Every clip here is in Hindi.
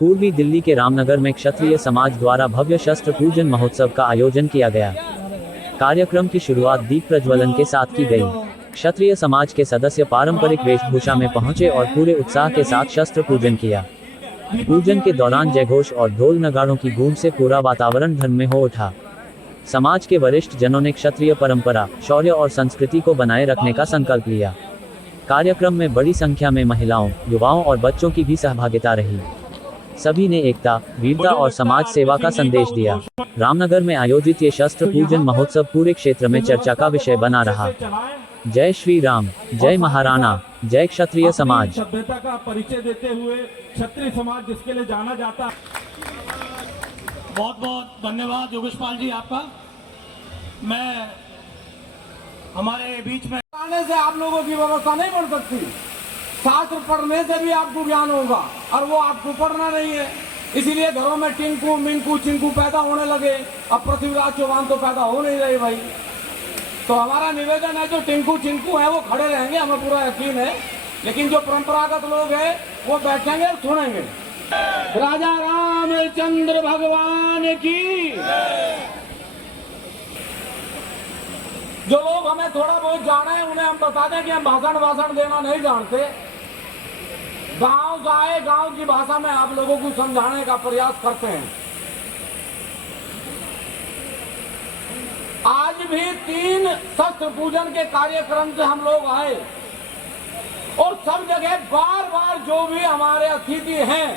पूर्वी दिल्ली के रामनगर में क्षत्रिय समाज द्वारा भव्य शस्त्र पूजन महोत्सव का आयोजन किया गया। कार्यक्रम की शुरुआत दीप प्रज्वलन के साथ की गई। क्षत्रिय समाज के सदस्य पारंपरिक वेशभूषा में पहुंचे और पूरे उत्साह के साथ शस्त्र पूजन किया। पूजन के दौरान जयघोष और ढोल नगाड़ों की गूंज से पूरा वातावरण धर्ममय हो उठा। समाज के वरिष्ठ जनों ने क्षत्रिय परंपरा, शौर्य और संस्कृति को बनाए रखने का संकल्प लिया। कार्यक्रम में बड़ी संख्या में महिलाओं, युवाओं और बच्चों की भी सहभागिता रही। सभी ने एकता, वीरता और समाज सेवा का संदेश दिया। रामनगर में आयोजित ये शस्त्र पूजन महोत्सव पूरे क्षेत्र में चर्चा का विषय बना रहा। जय श्री राम, जय महाराणा, जय क्षत्रिय समाज। सभ्यता का परिचय देते हुए क्षत्रिय समाज जिसके लिए जाना जाता। बहुत बहुत धन्यवाद योगेशपाल जी आपका। मैं हमारे बीच में आने से आप लोगों की व्यवस्था नहीं बढ़ सकती। शास्त्र पढ़ने से भी आपको ज्ञान होगा और वो आपको पढ़ना नहीं है। इसीलिए घरों में टिंकू मिंकू चिंकू पैदा होने लगे। अब पृथ्वीराज चौहान तो पैदा हो नहीं रहे भाई। तो हमारा निवेदन है जो टिंकू चिंकू है वो खड़े रहेंगे, हमें पूरा यकीन है। लेकिन जो परंपरागत लोग हैं वो बैठेंगे और सुनेंगे। राजा रामचंद्र भगवान की। जो लोग हमें थोड़ा बहुत जाने हैं उन्हें हम बता दें कि हम भाषण देना नहीं जानते। गांव से आए गांव की भाषा में आप लोगों को समझाने का प्रयास करते हैं। आज भी 3 शस्त्र पूजन के कार्यक्रम से हम लोग आए और सब जगह बार बार जो भी हमारे अतिथि हैं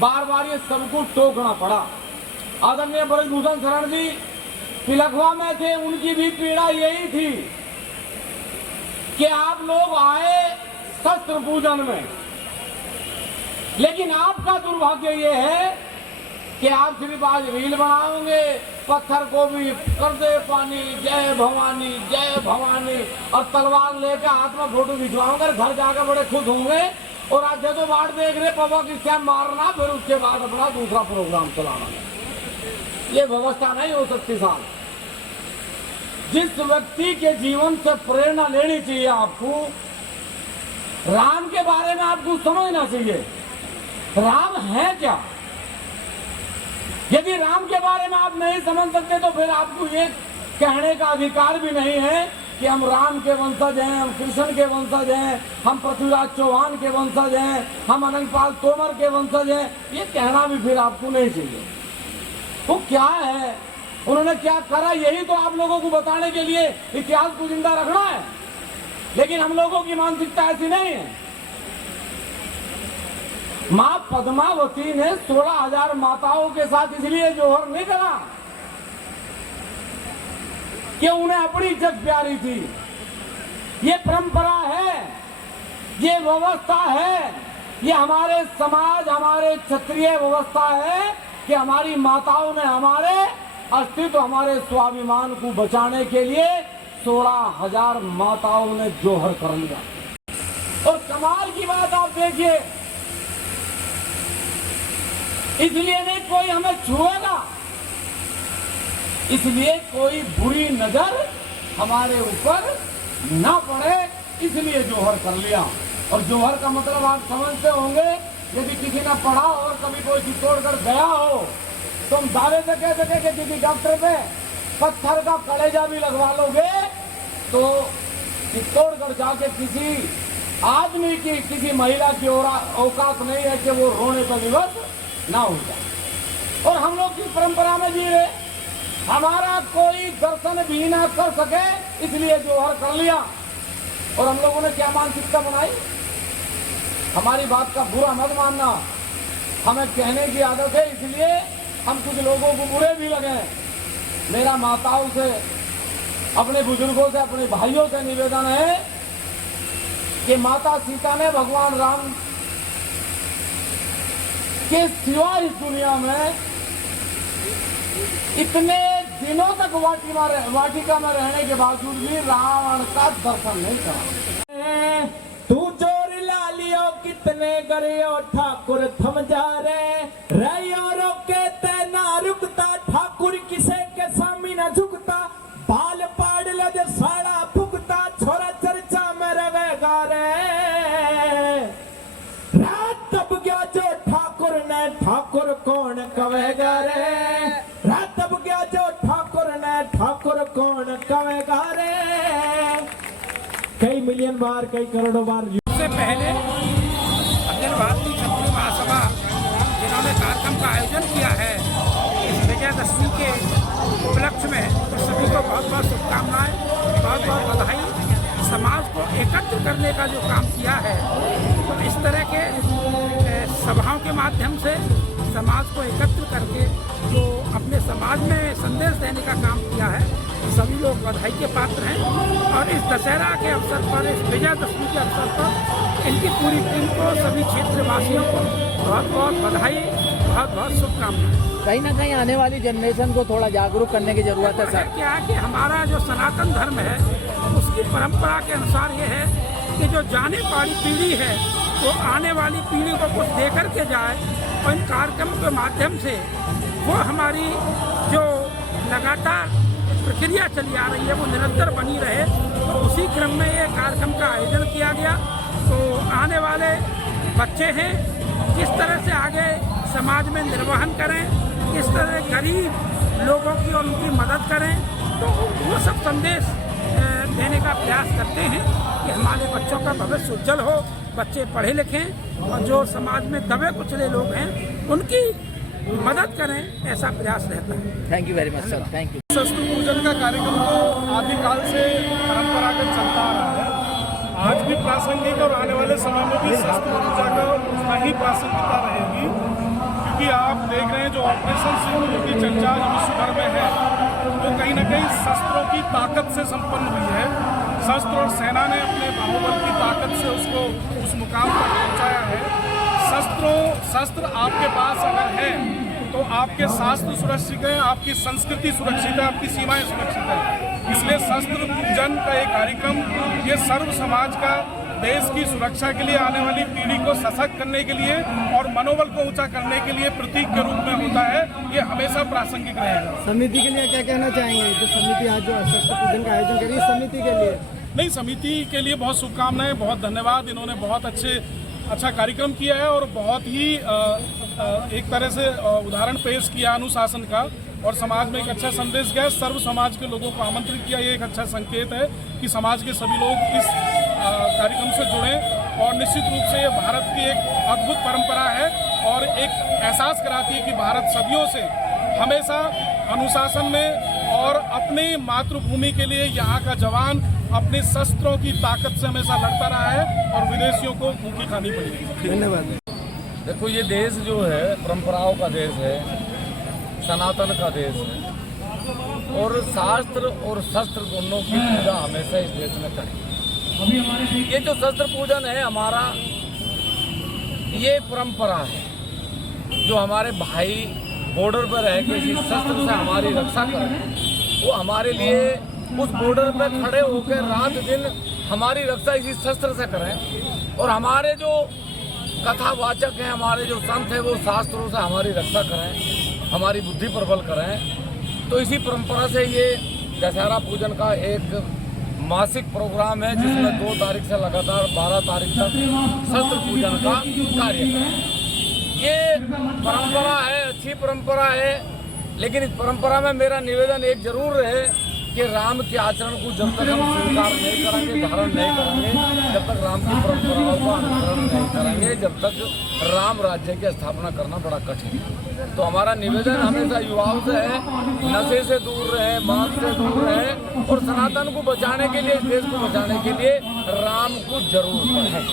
बार बार ये सबको टोकना पड़ा। आदरणीय ब्रजभूषण शरण जी तिलकवा में थे, उनकी भी पीड़ा यही थी कि आप लोग आए शस्त्र पूजन में, लेकिन आपका दुर्भाग्य ये है कि आप सिर्फ आज रील बनाओगे, पत्थर को भी कर दे पानी, जय भवानी जय भवानी, और तलवार लेकर हाथ में फोटो खिंचवाओगे, घर जाकर बड़े खुश होंगे और आज जो बाढ़ देख रहे पवा की क्या मारना, फिर उसके बाद अपना दूसरा प्रोग्राम चलाना। ये व्यवस्था नहीं हो सकती साहब। जिस व्यक्ति के जीवन से प्रेरणा लेनी चाहिए आपको, राम के बारे में आपको समझना चाहिए राम है क्या। यदि राम के बारे में आप नहीं समझ सकते तो फिर आपको ये कहने का अधिकार भी नहीं है कि हम राम के वंशज हैं, हम कृष्ण के वंशज हैं, हम पृथ्वीराज चौहान के वंशज हैं, हम अनंतपाल तोमर के वंशज हैं। ये कहना भी फिर आपको नहीं चाहिए। वो क्या है, उन्होंने क्या करा, यही तो आप लोगों को बताने के लिए इतिहास को जिंदा रखना है। लेकिन हम लोगों की मानसिकता ऐसी नहीं है। मां पद्मावती ने 16,000 माताओं के साथ इसलिए जोहर नहीं करा कि उन्हें अपनी इज्जत प्यारी थी। ये परंपरा है, ये व्यवस्था है, ये हमारे समाज, हमारे क्षत्रिय व्यवस्था है कि हमारी माताओं ने हमारे अस्तित्व, हमारे स्वाभिमान को बचाने के लिए 16,000 माताओं ने जोहर कर लिया। और कमाल की बात आप देखिए, इसलिए नहीं कोई हमें छुएगा, इसलिए कोई बुरी नजर हमारे ऊपर ना पड़े, इसलिए जोहर कर लिया। और जोहर का मतलब आप समझते होंगे, यदि किसी ने पढ़ा और कभी कोई चित्तौड़गढ़ गया हो तो हम दावे से कह सके कि किसी डॉक्टर पे पत्थर का कलेजा भी लगवा लोगे तो चित्तौड़गढ़ जाके किसी आदमी की, किसी महिला की औकात नहीं है कि वो रोने का विवश ना हो जाए। और हम लोग की परंपरा में जी रहे, हमारा कोई दर्शन भी ना कर सके इसलिए जोहर कर लिया। और हम लोगों ने क्या मानसिकता बनाई, हमारी बात का बुरा मत मानना, हमें कहने की आदत है इसलिए हम कुछ लोगों को बुरे भी लगे। मेरा माताओं से, अपने बुजुर्गों से, अपने भाइयों से निवेदन है कि माता सीता ने भगवान राम के सिवा इस दुनिया में इतने दिनों तक वाटिका में रहने के बावजूद भी रावण का दर्शन नहीं करा। तू चोर लालियो कितने गरियो ठाकुर थम जा रहियो रोके ते ना रुकता, ठाकुर किसे के सामी ना झुकता, बाल पाड़ ले जो साड़ा फुकता, छोरा चर्चा में रवेगा रे। रात तब गया जो ठाकुर बार कई करोड़ों बार। सबसे पहले अखिल भारतीय क्षत्रिय महासभा जिन्होंने कार्यक्रम का आयोजन किया है इस विजयदशमी के उपलक्ष्य में, तो सभी को बहुत बहुत शुभकामनाएं, बहुत बहुत बधाई। समाज को एकत्र करने का जो काम किया है, तो इस तरह के सभाओं के माध्यम से समाज को एकत्र करके जो अपने समाज में संदेश देने का काम किया है, सभी लोग बधाई के पात्र हैं। और इस दशहरा के अवसर पर, इस विजयदशमी के अवसर पर इनकी पूरी टीम को, सभी क्षेत्रवासियों को बहुत बहुत बधाई, बहुत बहुत शुभकामनाएं। कहीं ना कहीं आने वाली जनरेशन को थोड़ा जागरूक करने की जरूरत है सर। क्या है कि हमारा जो सनातन धर्म है उसकी परंपरा के अनुसार ये है कि जो जाने वाली पीढ़ी है वो आने वाली पीढ़ी को कुछ दे करके जाए, और इन कार्यक्रम के माध्यम से वो हमारी जो लगातार प्रक्रिया चली आ रही है वो निरंतर बनी रहे। तो उसी क्रम में ये कार्यक्रम का आयोजन किया गया। तो आने वाले बच्चे हैं, किस तरह से आगे समाज में निर्वहन करें, किस तरह गरीब लोगों की और उनकी मदद करें, तो वो सब संदेश देने का प्रयास करते हैं कि हमारे बच्चों का भविष्य उज्जवल हो, बच्चे पढ़े लिखें और जो समाज में दबे कुचले लोग हैं उनकी मदद करें, ऐसा प्रयास रहता है। Thank you very much sir, thank you. शस्त्र पूजन का कार्यक्रम तो आदिकाल से परंपरागत चलता आ रहा है, आज भी प्रासंगिक और आने वाले समय में भी शस्त्र पूजा का उतना ही प्रासंगिकता रहेगी, क्योंकि आप देख रहे हैं जो ऑपरेशन सिंदूर की चर्चा जो विश्व भर में है वो कहीं ना कहीं शस्त्रों की ताकत से संपन्न हुई है। शस्त्र और सेना ने अपने बाहुबल की ताकत से उसको उस मुकाम पर पहुंचाया है। शस्त्र आपके पास अगर है तो आपके शास्त्र सुरक्षित हैं, आपकी संस्कृति सुरक्षित है, आपकी सीमाएं सुरक्षित हैं। इसलिए शस्त्र पूजन का एक कार्यक्रम ये सर्व समाज का, देश की सुरक्षा के लिए, आने वाली पीढ़ी को सशक्त करने के लिए और मनोबल को ऊंचा करने के लिए प्रतीक के रूप में होता है। ये हमेशा प्रासंगिक रहेगा। समिति के लिए क्या कहना चाहेंगे, जो समिति आज जो शस्त्र पूजन का आयोजन करी, समिति के लिए? नहीं, समिति के लिए बहुत शुभकामनाएं, बहुत धन्यवाद। इन्होंने बहुत अच्छा कार्यक्रम किया है और बहुत ही एक तरह से उदाहरण पेश किया अनुशासन का, और समाज में एक अच्छा संदेश गया। सर्व समाज के लोगों को आमंत्रित किया, ये एक अच्छा संकेत है कि समाज के सभी लोग इस कार्यक्रम से जुड़ें। और निश्चित रूप से ये भारत की एक अद्भुत परंपरा है और एक एहसास कराती है कि भारत सदियों से हमेशा अनुशासन में और अपनी मातृभूमि के लिए यहाँ का जवान अपने शस्त्रों की ताकत से हमेशा लड़ता रहा है और विदेशियों को भूखी खानी पड़ी। धन्यवाद। देखो, ये देश जो है परंपराओं का देश है, सनातन का देश है, और शास्त्र और शस्त्र दोनों की पूजा हमेशा इस देश में करें। ये जो शस्त्र पूजन है हमारा, ये परंपरा है जो हमारे भाई बॉर्डर पर रह के इस शस्त्र से हमारी रक्षा करें। वो हमारे लिए उस बॉर्डर पर खड़े होकर रात दिन हमारी रक्षा इसी शस्त्र से करें, और हमारे जो कथावाचक हैं, हमारे जो संत हैं, वो शास्त्रों से हमारी रक्षा करें, हमारी बुद्धि प्रबल करें। तो इसी परंपरा से ये दशहरा पूजन का एक मासिक प्रोग्राम है जिसमें 2 तारीख से लगातार 12 तारीख तक शस्त्र पूजन का कार्यक्रम है। ये परंपरा है, अच्छी परंपरा है, लेकिन इस परंपरा में मेरा निवेदन एक जरूर रहे कि राम के आचरण को जब तक हम स्वीकार नहीं करेंगे, धारण नहीं करेंगे, जब तक राम की परंपराओं का अनुसरण नहीं करेंगे, जब तक राम राज्य की स्थापना करना बड़ा कठिन है। तो हमारा निवेदन हमेशा युवाओं से है, नशे से दूर रहे, मांस से दूर रहे, और सनातन को बचाने के लिए, इस देश को बचाने के लिए राम को जरूर पढ़ें।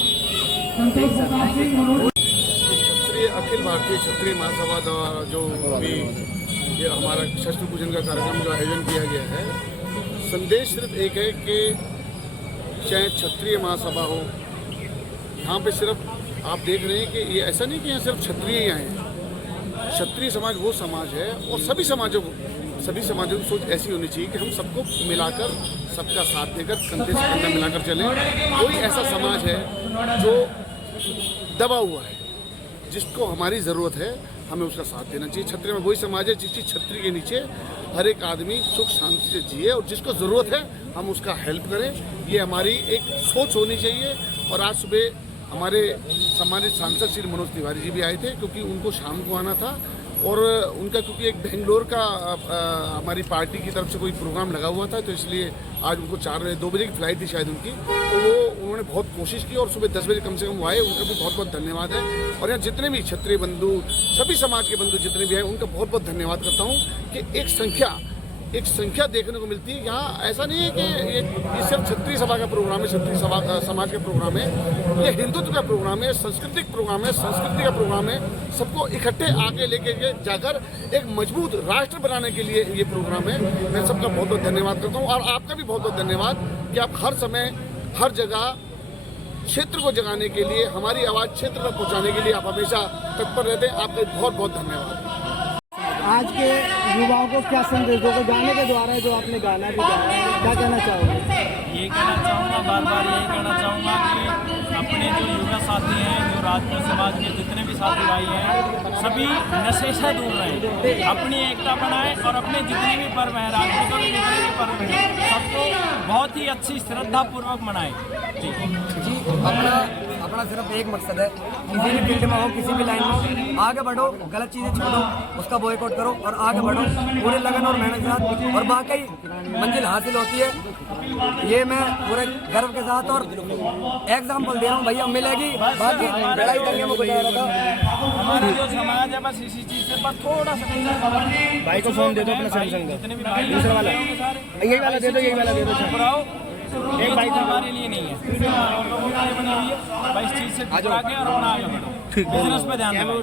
अखिल भारतीय क्षत्रिय महासभा द्वारा जो अभी ये हमारा शस्त्र पूजन का कार्यक्रम जो आयोजन किया गया है, संदेश सिर्फ एक है कि चाहे क्षत्रिय महासभा हो, यहाँ पे सिर्फ आप देख रहे हैं कि ये ऐसा नहीं कि यहाँ सिर्फ क्षत्रिय ही आए हैं। क्षत्रिय समाज वो समाज है, और सभी समाजों की सोच ऐसी होनी चाहिए कि हम सबको मिलाकर, सबका साथ देकर, कंधे से कंधा मिलाकर चलें। कोई ऐसा समाज है जो दबा हुआ है, जिसको हमारी ज़रूरत है, हमें उसका साथ देना चाहिए। क्षत्रिय में वही समाज है जिसकी छतरी के नीचे हर एक आदमी सुख शांति से जिए, और जिसको ज़रूरत है हम उसका हेल्प करें। ये हमारी एक सोच होनी चाहिए। और आज सुबह हमारे सम्मानित सांसद श्री मनोज तिवारी जी भी आए थे, क्योंकि उनको शाम को आना था, और उनका क्योंकि एक बेंगलोर का हमारी पार्टी की तरफ से कोई प्रोग्राम लगा हुआ था, तो इसलिए आज उनको 2 बजे की फ्लाइट थी शायद उनकी, तो वो उन्होंने बहुत कोशिश की और सुबह 10 बजे कम से कम वो आए। उनका भी बहुत बहुत धन्यवाद है। और यहाँ जितने भी क्षत्रिय बंधु, सभी समाज के बंधु जितने भी हैं, उनका बहुत बहुत धन्यवाद करता हूँ कि एक संख्या देखने को मिलती है। यहाँ ऐसा नहीं है कि ये सिर्फ क्षत्रिय सभा का प्रोग्राम है, क्षत्रिय समाज का प्रोग्राम है, ये हिंदुत्व का प्रोग्राम है, सांस्कृतिक प्रोग्राम है, संस्कृति का प्रोग्राम है। सबको इकट्ठे आगे लेके जाकर एक मजबूत राष्ट्र बनाने के लिए ये प्रोग्राम है। मैं सबका बहुत बहुत धन्यवाद करता हूँ और आपका भी बहुत बहुत धन्यवाद कि आप हर समय हर जगह क्षेत्र को जगाने के लिए, हमारी आवाज़ क्षेत्र तक पहुँचाने के लिए आप हमेशा तत्पर रहते हैं। आपका बहुत बहुत धन्यवाद। आज के युवाओं को क्या संदेश दोगे गाने के द्वारा, जो आपने गाना भी गाया, क्या कहना चाहोगे? ये कहना चाहूँगा, बार बार यही कहना चाहूँगा कि अपने जो युवा साथी हैं, जो राजपूत समाज के जितने भी साथी भाई हैं, सभी नशे से दूर रहें, अपनी एकता बनाएं और अपने जितने भी पर्व हैं, राजपूतों के जितने भी पर्व हैं, सबको बहुत ही अच्छी श्रद्धापूर्वक मनाएं। जी अपना सिर्फ एक मकसद है, किसी भी फील्ड में हो, किसी भी लाइन में आगे बढ़ो, गलत चीज़ें छोड़ो, उसका बॉयकॉट करो और आगे बढ़ो पूरे लगन और मेहनत के साथ, और वाकई मंजिल हासिल होती है। ये मैं पूरे गर्व के साथ और एग्जाम्पल दे रहा हूँ, भैया मिलेगी, बाकी लड़ाई करने में गुजारा था। हमारा जो समाज है बस इसी चीज़ से बस थोड़ा सा भाई को फोन दे दो अपना सैमसंग जितने भी भाई दूसरा वाला, यही वाला दे दो, यही वाला दे दो। एक बाइक हमारे लिए नहीं है, हम लोगों के लिए बनी हुई है। भाई इस चीज़ से आगे और अपना आगे बढ़ो, बिजनेस पे ध्यान दो।